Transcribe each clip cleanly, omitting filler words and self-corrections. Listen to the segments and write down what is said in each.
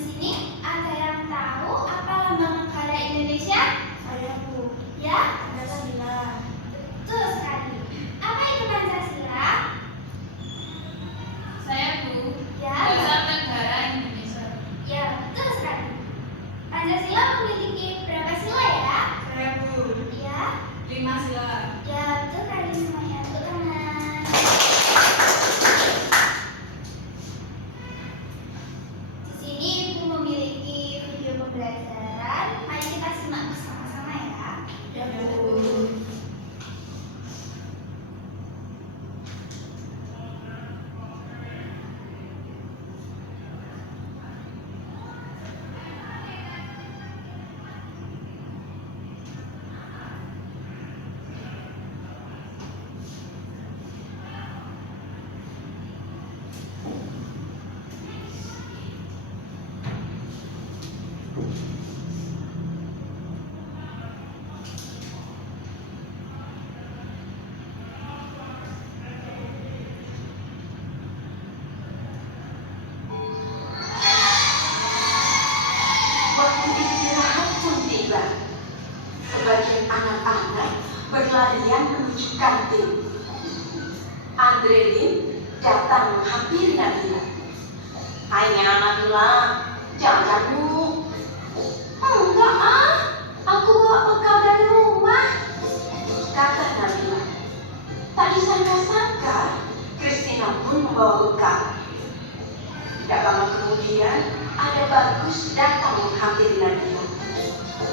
sini ada yang tahu apa lambang negara Indonesia? Saya, Bu. Ya? Pancasila. Betul sekali. Apa itu Pancasila? Saya, Bu. Ya. Dasar Negara Indonesia. Ya, betul sekali. Pancasila memiliki berapa sila ya? Saya, Bu. Ya. 5 sila. Ya, betul sekali semuanya. Tepuk tangan. Di sini Ibu memiliki video pembelajaran. Mari kita simak bersama-sama ya. Ya, Bu. Waktu istirahat pun tiba. Sebagian anak-anak berlarian menuju kantin. Andrelin datang menghampiri Nabila. Hai Nabila, jangan Bu. Enggak aku bawa bekal dari rumah, kata Nabila. Tak disangka-sangka, Christina pun membawa bekal. Tidak lama kemudian, ada Bagus datang menghampiri Nabila.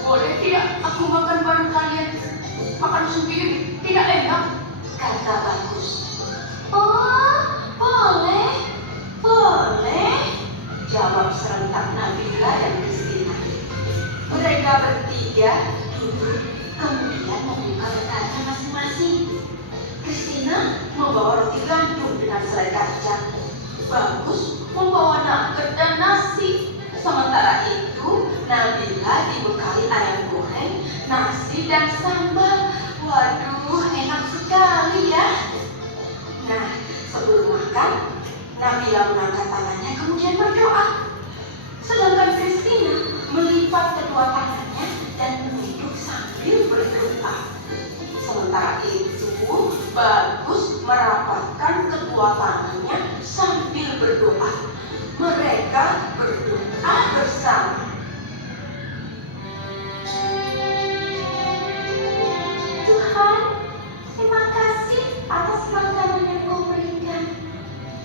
Boleh tidak aku makan bareng kalian? Makan sendiri tidak enak, kata Bagus. Oh, boleh, boleh, jawab serentak Nabila dan Christina. Mereka bertiga duduk, kemudian membuka bekalnya masing-masing. Christina membawa roti gandum dengan selai kacang. Bagus membawa nugget dan nasi. Sementara itu, Nabila dibekali ayam goreng, nasi dan sambal. Waduh, enak sekali ya. Nah, sebelum makan, Nabila mengangkat tangannya kemudian berdoa. Sedangkan Christina melipat kedua tangannya dan menunduk sambil berdoa. Sementara itu, Bagus merapatkan kedua tangannya sambil berdoa. Mereka berdoa bersama. Tuhan, terima kasih atas makanan yang Kau berikan.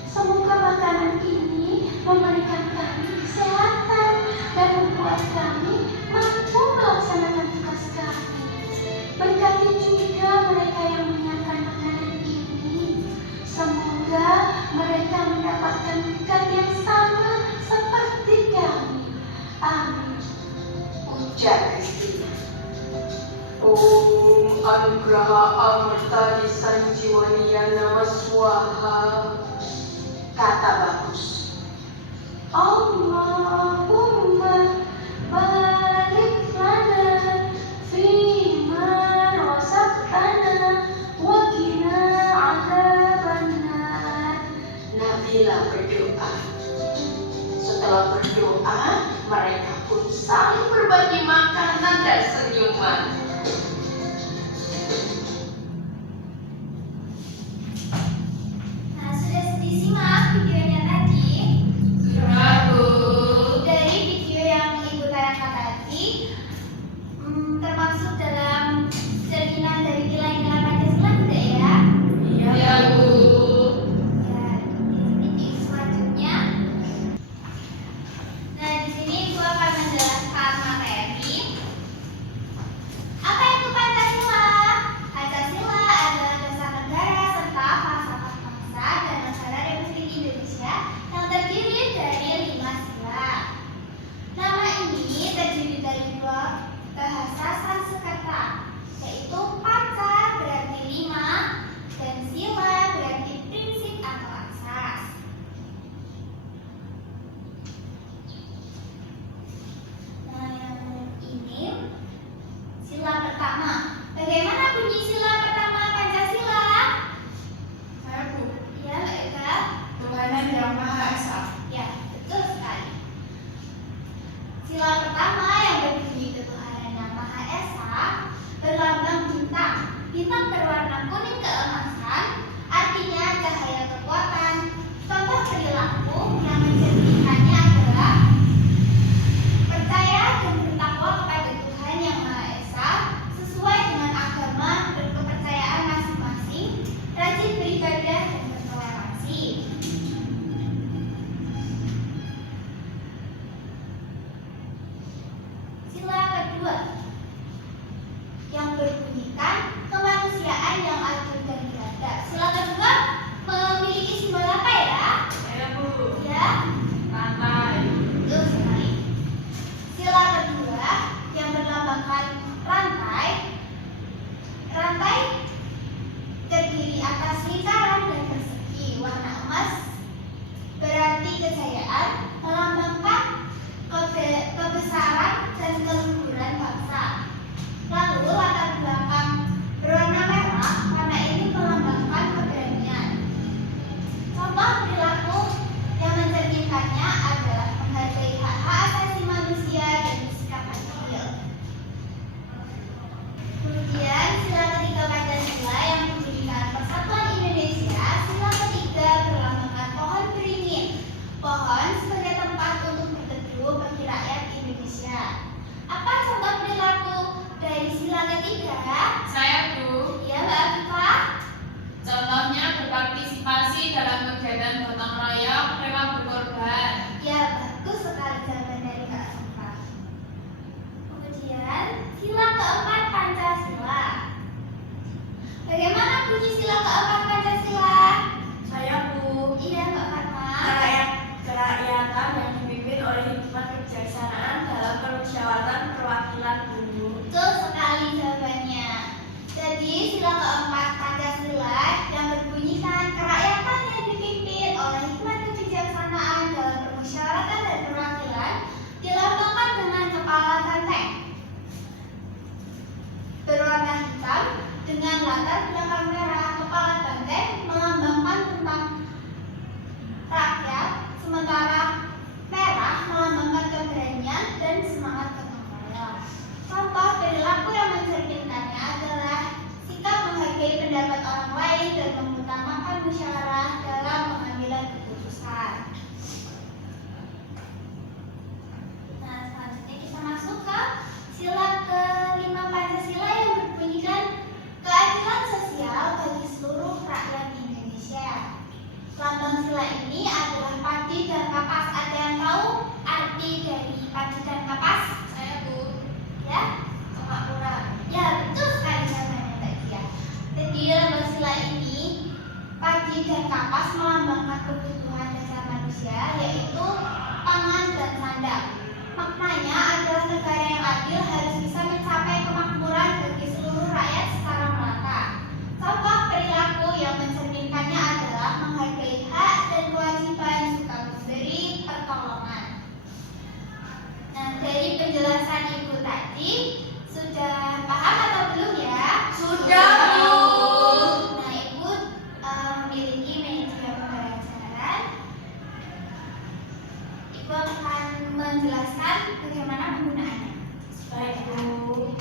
Semoga makanan ini memberikan kami kesehatan dan membuat kami mampu melaksanakan tugas kami. Berkati juga mereka yang menyiapkan makanan ini. Semoga mereka mendapatkan berkat yang sama seperti kami. Amin, ujar Christina. Om Anugraha Amarta Sanjiwaniya Namaswaha, kata Bagus. Allahumma barik lana fima razaqtana wa qina adzabannar. Nabila berdoa. Setelah berdoa, mereka pun saling berbagi makanan dan senyuman. Nah, sudah disimak videonya tadi. Sudah, Bu. Dari video yang Ibu tayangkan tadi, termasuk dalam cerminan dari nilai-nilai Pancasila tidak ya? Iya, Bu. Ya, di video selanjutnya. Nah, di sini Ibu akan menjelaskan materi kedua yang berbunyikan kemanusiaan yang adil dan beradab. Sila kedua memiliki simbol apa ya? Saya Bu. Ya, Pantai. betul sekali. Sila kedua yang berlambangkan rantai. Rantai terdiri atas lingkaran dan persegi. Warna emas berarti kejayaan, melambangkan kebesaran dan keluhuran bangsa. Lalu latar belakang berwarna merah, warna ini melambangkan keberanian. Contoh perilaku yang mencerminkannya adalah menghargai hak-hak asasi manusia dan bersikap adil. Kemudian sila ketiga Pancasila yang memberikan persatuan Indonesia. Sila ketiga berlambangkan pohon beringin. Pohon sebagai tempat untuk berteduh bagi rakyat Indonesia. Apa contoh perilaku dari sila ketiga? Saya Bu. Ya, Mbak Afifah. Contohnya berpartisipasi dalam kegiatan gotong royong, rela berkorban. Ya, bagus sekali jawaban dari Kak Afifah. Kemudian sila keempat Pancasila. Bagaimana bunyi sila keempat Pancasila? Saya Bu. Iya, Mbak Fatma. Kerakyatan yang dipimpin oleh hikmat kebijaksanaan dalam permusyawaratan perwakilan buruh. Betul sekali jawabannya. Jadi sila keempat Pancasila yang berbunyikan kerakyatan yang dipimpin oleh hikmat kebijaksanaan dalam permusyawaratan dan perwakilan dilambangkan dengan kepala banteng berwarna hitam dengan latar belakang merah. Kepala banteng melambangkan tentang rakyat, sementara merah melambangkan keberanian dan semangat gotong royong. Contoh perilaku yang mencerminkannya adalah sikap menghargai pendapat orang lain dan mengutamakan musyawarah dalam pengambilan keputusan. Nah, selanjutnya kita masuk ke sila kelima Pancasila yang berbunyikan keadilan sosial bagi seluruh rakyat Indonesia. Lambang sila ini adalah padi dan kapas. Ada yang tahu arti dari padi dan kapas? Saya Bu. Ya, Semakura. Ya, betul sekali jawabannya Mbak Dia. Jadi lambang sila ini padi dan kapas melambangkan kebutuhan dasar manusia, yaitu pangan dan sandang. Maknanya adalah negara yang adil harus bisa mencapai kemakmuran bagi seluruh rakyat secara merata. Contoh perilaku yang mencerminkannya adalah menghargai hak dan kewajiban serta memberi pertolongan. Nah, dari penjelasan Ibu tadi sudah paham atau belum ya? Sudah, Bu. Nah, Ibu memiliki media pembelajaran. Ibu akan menjelaskan bagaimana penggunaannya. Baik, Bu.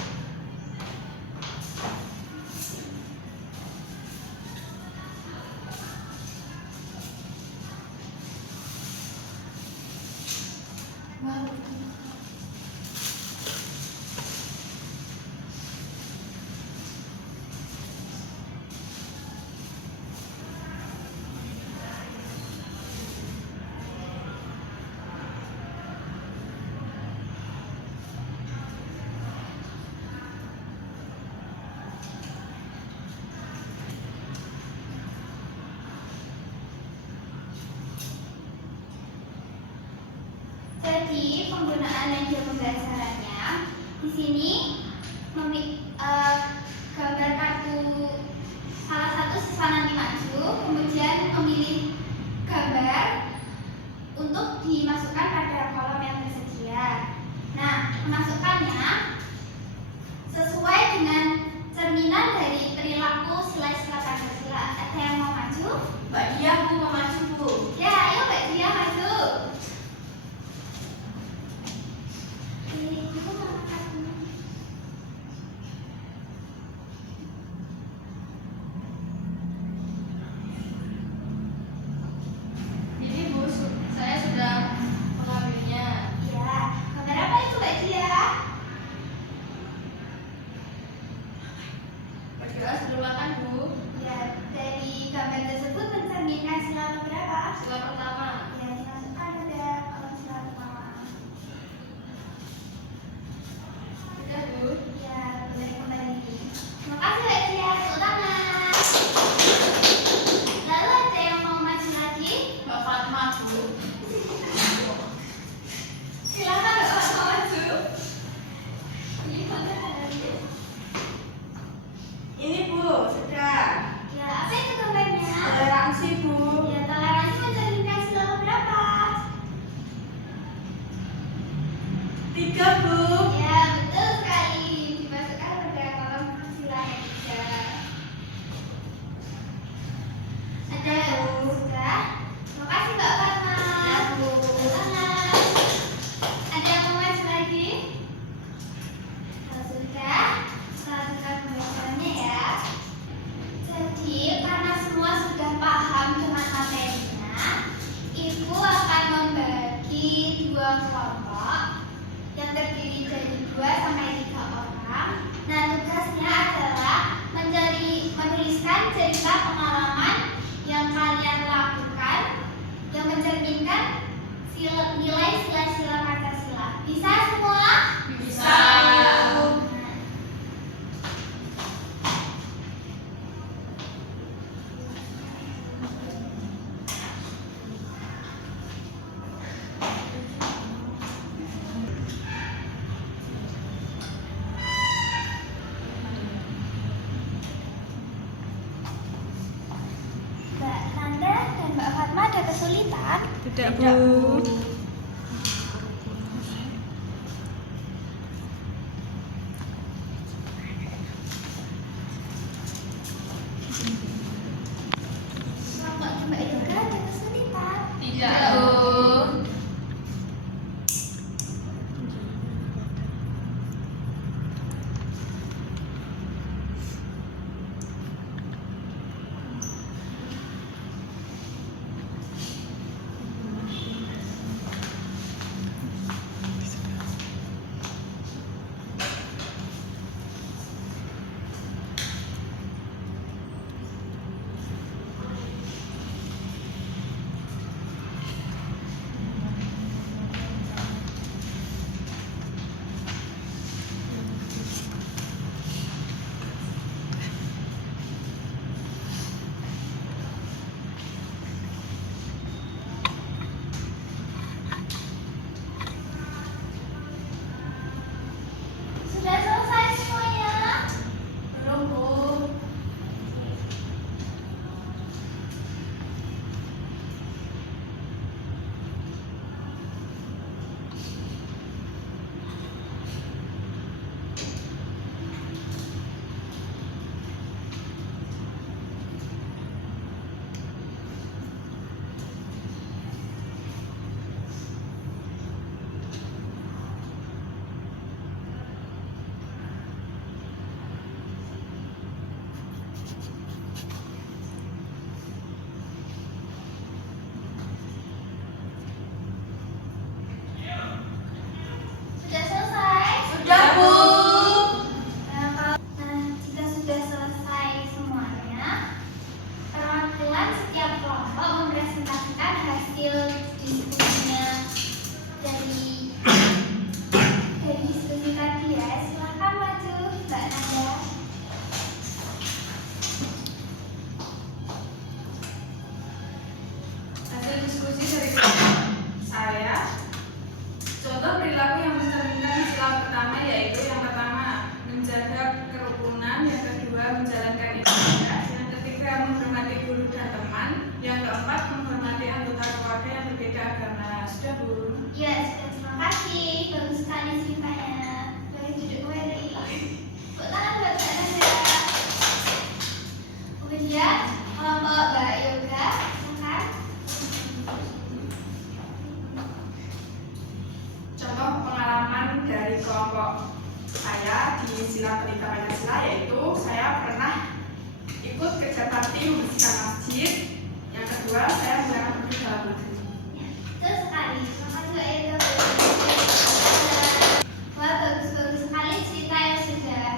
Jadi penggunaan media pembelajarannya di sini gambar kartu salah satu siswa nanti maju, kemudian memilih gambar untuk dimasukkan pada kolom yang tersedia. Nah, memasukkannya sesuai dengan cerminan dari perilaku sila-sila Pancasila. Ada yang mau maju? Mbak Dia, Bu, mau maju, Bu. Ya, ayo Mbak Dia maju. Ini Bu, saya sudah mengambilnya. Ya, gambar apa itu Mbak Dia? 3, Bu. Ya, betul sekali. Dimasukkan pada kolom sila yang 3. Ada yang sudah? Terima kasih Mbak Fatma. Ya, Bu. Sama. Ada yang mau maju lagi? Kalau sudah, lanjutkan pembelajarannya ya. Jadi, karena semua sudah paham dengan materinya, Ibu akan membagi 2 kelompok yang terdiri dari 2 sampai 3 orang. Nah, tugasnya adalah menuliskan cerita pengalaman yang kalian lakukan yang mencerminkan nilai sila-sila Pancasila. Bisa semua? Bisa. Mbak Nanda dan Mbak Fatma ada kesulitan? Tidak, Bu. Mbak Mbak juga ada kesulitan? Tidak, Bu. Sudah selesai semuanya? Belum, Bu. Sudah selesai? Sudah, Bu. Jika sudah selesai semuanya, perwakilan setiap kelompok mempresentasikan hasil diskusinya dari diskusi tadi ya. Silakan maju, Mbak Nanda. Hasil diskusi dari saya. Contoh perilaku yang mencerminkan sila pertama yaitu yang pertama menjaga kerukunan, yang kedua menjalankan ibadah, yang ketiga menghormati guru dan teman, yang keempat menghormati anggota keluarga yang berbeda agama. Sudah, Bu? Ya, sudah. Terima kasih. Bagus sekali ceritanya. Boleh duduk kembali. Tepuk tangan buat Mbak Nanda. Kemudian kelompok Mbak Yoga, silakan. Contoh pengalaman dari kelompok saya di sila pendidikan Pancasila yaitu saya pernah ikut kerja bakti membersihkan masjid. Yang kedua, saya menggunakan produk dalam negeri. Betul sekali. Terima kasih Mbak Yoga. Wah, bagus-bagus sekali cerita yang sudah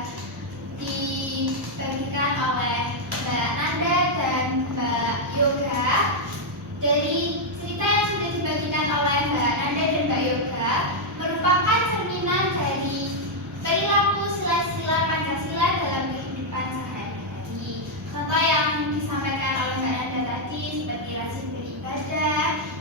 dibagikan oleh Mbak Nanda dan Mbak Yoga. Dari cerita yang sudah dibagikan oleh Mbak Nanda dan Mbak Yoga merupakan cerminan dari perilaku sila-sila Pancasila dalam kehidupan sehari-hari. Contoh yang disampaikan oleh Mbak Nanda tadi seperti rajin beribadah,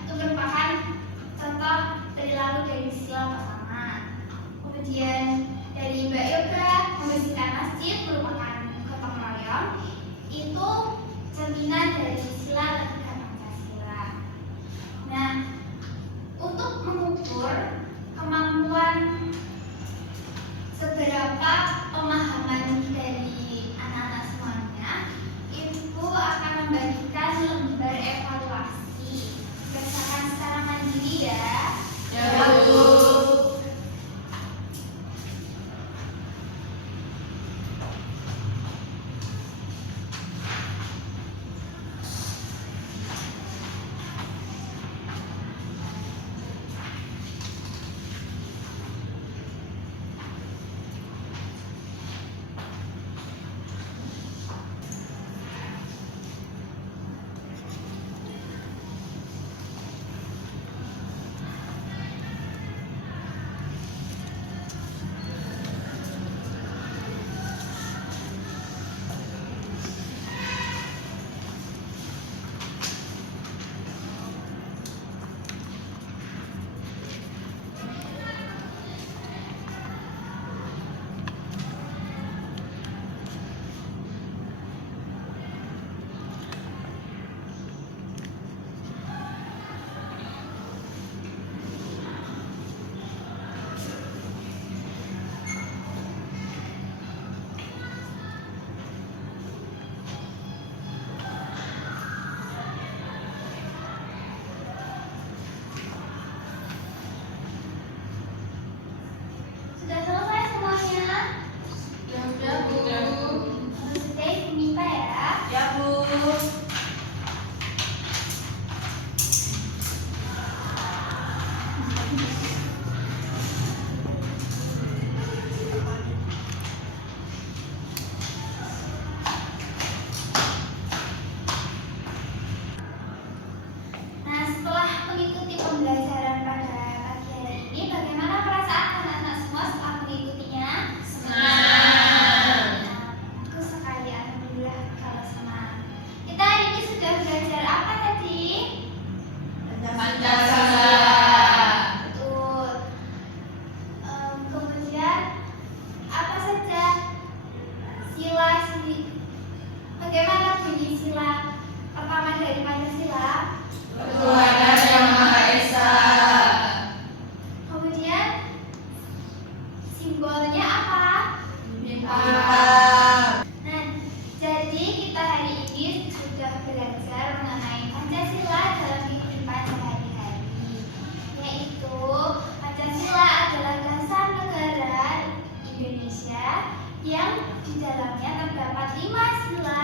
dalamnya terdapat 5 sila.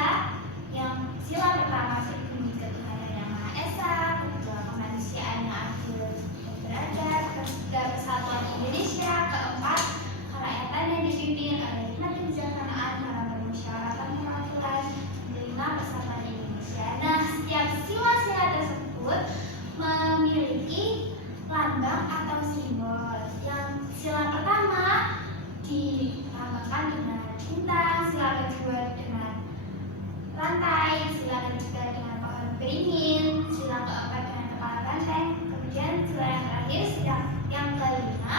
Yang sila pertama demi ketuhanan yang Maha Esa, kedua kemanusiaan yang adil dan beradab, ketiga persatuan Indonesia, keempat kerakyatan yang dipimpin oleh hikmat kebijaksanaan dalam permusyawaratan perwakilan, kelima persatuan Indonesia. Nah, setiap sila-sila tersebut memiliki lambang atau simbol. Yang sila pertama dilambangkan dengan bintang, sila kedua dengan rantai, sila ketiga dengan pohon beringin, sila keempat dengan kepala banteng, kemudian sila yang terakhir yang kelima